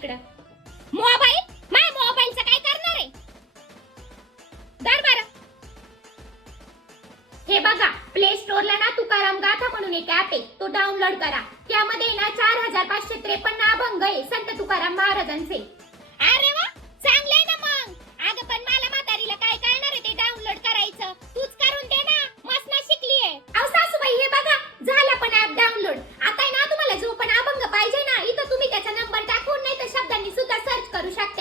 इकडं. मोबाईल? माय मोबाईलचं काय करणार आहे? दर हे बघा प्ले स्टोअरला ना तुकाराम गाथा म्हणून एक ऍप आहे. तो डाउनलोड करा. त्यामध्ये ना चार हजार पाचशे त्रेपन्न अभंग आहे संत तुकाराम महाराजांचे. Marusha K.